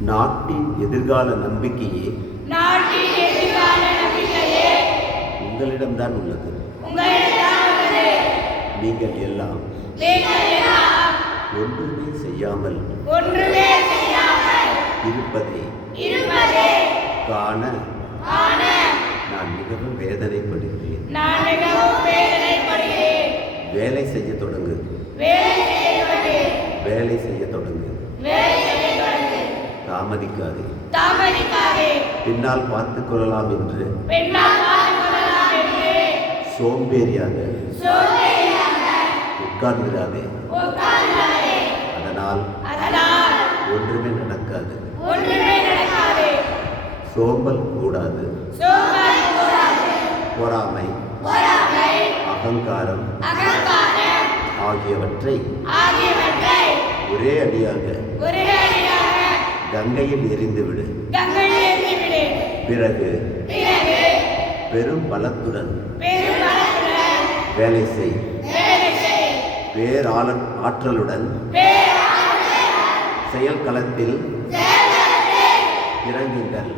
நாட்டின் எதிர்கால நம்பிக்கையே உங்களிடம்தான் உள்ளது. நீங்கள் எல்லாம் ஒன்றுமே செய்யாமல் இருப்பதை காண நான் மிகவும் வேதனைப்படுகிறேன். வேலை செய்ய தொடங்கு. வேலை செய்ய தொடங்கு. தாமதிக்காதே. பின்னால் பார்த்துக் கொள்ளலாம் என்று சோம்பேறியாக உட்கார்ந்திராதே. அதனால் ஒன்றுமே நடக்காது. சோம்பல் கூடாது. பொறாமை, அகங்காரம் ஆகியவற்றை ஒரே அடியாக கங்கையில் எறிந்துவிடு. பிறகு பெரும் பலத்துடன் வேலை செய். ஆற்றலுடன் செயல் களத்தில் இறங்குங்கள்.